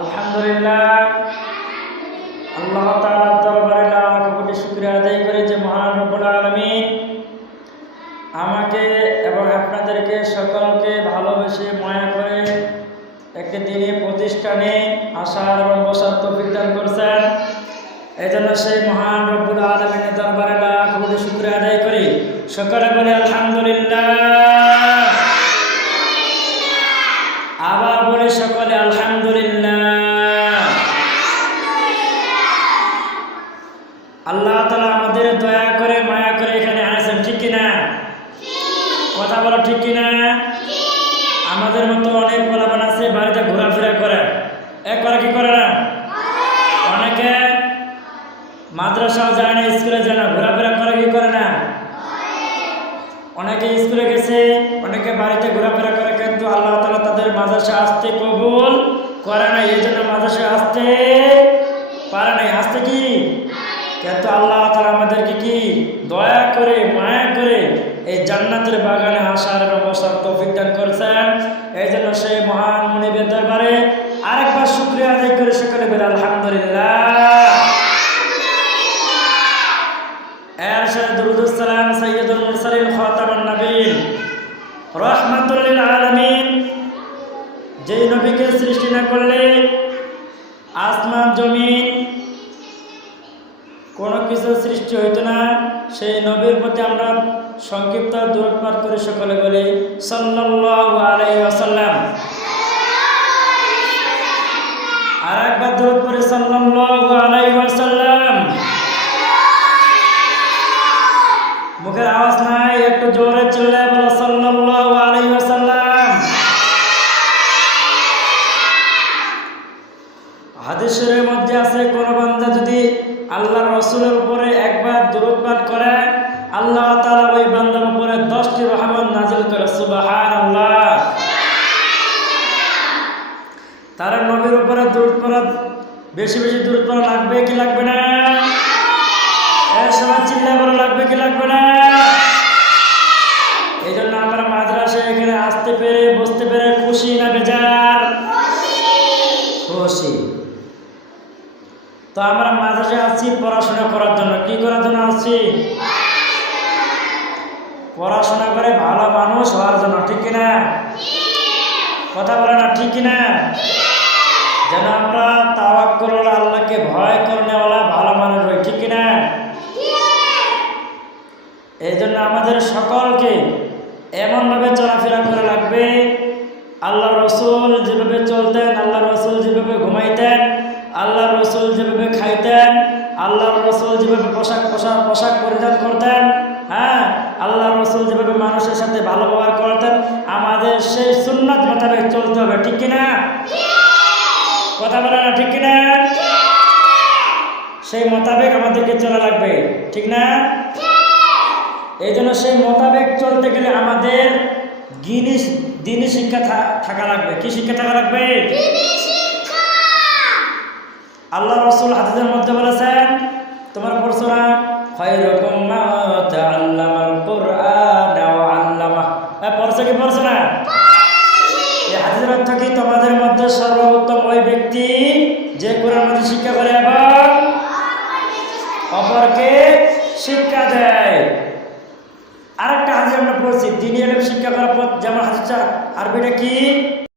আলহামদুলিল্লাহ আল্লাহ তাআলার দরবারে লাখ কোটি শুকরিয়া আদায় করি যে মহান রব্বুল আলামিন আমাকে এবং আপনাদেরকে সকলকে ভালোবেসে মায়া করে একটি দিনী প্রতিষ্ঠানে আসার এবং বসার তৌফিক দান করেছেন। এই জন্য সেই মহান রব্বুল আলামিনের দরবারে লাখ কোটি শুকরিয়া আদায় করি। সকলে বলি আলহামদুলিল্লাহ। আবার বলি সকলে আলহামদুলিল্লাহ। আল্লাহ তাআলা আমাদের দয়া করে মায়া করে এখানে আনেছেন, ঠিক কিনা? কথা বলো ঠিক কিনা? আমাদের মতো অনেক পোলাপান আছে বাড়িতে ঘোরাফেরা করে, একবার কি করে না? অনেকে মাদ্রাসাও যায় না, স্কুলে যায় না, ঘোরাফেরা করে কি করে না? অনেকে স্কুলে গেছে, অনেকে বাড়িতে ঘোরাফেরা করে, কিন্তু আল্লাহ তাআলা তাদের মাদ্রাসা আসতে কবুল করে না। এই জন্য মাদ্রাসা আসতে পারে নাই। আসতে কি? কিন্তু আল্লাহ তাআলা আমাদেরকে কি দয়া করে মায়া করে এই জান্নাতের বাগানে আসার এবং বসার তৌফিক দান করেছেন। এই জন্য সেই মহান মুনিবের দরবারে আরেকবার শুকরিয়া আদায় করে সকলে বলে আলহামদুলিল্লাহ। এর সাথে দুরূদ ও সালাম সাইয়্যিদুল মুরসালিন খাতামুন নবীন রাহমাতুল লিল আলামিন, যেই নবীকে সৃষ্টি না করলে আসমান জমিন কোনো কিছু সৃষ্টি হইতো না, সেই নবীর প্রতি আমরা সংক্ষিপ্ত দরুদ পাঠ করে সকলে বলি সাল্লাল্লাহু আলাইহি ওয়াসাল্লাম। আর একবার দরুদ পড়ে সাল্লাল্লাহু আলাইহি ওয়াসাল্লাম। মুখের আওয়াজ নাই, একটু জোরে চিল্লায় বলো সাল্লাল্লাহু আলাইহি ওয়াসাল্লাম। হাদিসের মধ্যে আছে কোন বান্দা যদি আল্লাহর রাসূলের উপরে একবার দরুদ পাঠ করে, আল্লাহ তাআলা ওই বান্দার উপরে 10টি রহমত নাযিল করে। সুবহানাল্লাহ। তার নবীর উপরে দরুদ পড়া, বেশি বেশি দরুদ পড়া লাগবে কি লাগবে না? এই সবাই চিল্লায় বলো লাগবে কি লাগবে না? এই জন্য আমরা মাদ্রাসায় এখানে আসতে পেরে বসতে পেরে খুশি না বেজার? খুশি। তো আমরা মাদ্রাসায় আসছি পড়াশোনা করার জন্য। কি করার জন্য আসছি? পড়াশোনা করে ভালো মানুষ হওয়ার জন্য, ঠিক কিনা? কথা বলে না, ঠিক কিনা? যেন আমরা তাওয়াক্কুল আল্লাহকে ভয় করনেওয়ালা ভালো মানুষ হই, ঠিক কিনা? এই জন্য আমাদের সকলকে এমনভাবে চলাফেরা করা লাগবে, আল্লাহ রসুল যেভাবে চলতেন, আল্লাহ রসুল যেভাবে ঘুমাইতেন, আল্লাহ রসুল যেভাবে খাইতেন, আল্লাহ রসুল যেভাবে পোশাক পরিধান করতেন, হ্যাঁ, আল্লাহ রসুল যেভাবে মানুষের সাথে ভালো ব্যবহার করতেন, আমাদের সেই সুন্নাত মোতাবেক চলতে হবে, ঠিক কিনা? কথা বলে না, ঠিক কিনা? সেই মোতাবেক আমাদেরকে চলা লাগবে, ঠিক না? এই জন্য সেই মোতাবেক চলতে গেলে আমাদের দ্বীনি শিক্ষা থাকা লাগবে। কি শিক্ষা থাকা লাগবে? আল্লাহ রাসূল হাদিসের মধ্যে বলেছেন, তোমার পড়ছো না, খায়রুকুম মান তাআল্লামাল কুরআন ওয়া আল্লামা। পড়ছো কি পড়ছো না? এই হাদিসের অর্থ কি? তোমাদের মধ্যে সর্বোত্তম ওই ব্যক্তি যে কোরআন মাজিদ শিক্ষা করে এবং অপরকে শিক্ষা দেয়। আরেকটা হাদিস আমরা পড়ছি, দ্বীনি ইলম শিক্ষা করার পর, যেমন হাদিসটা আরবিটা কি?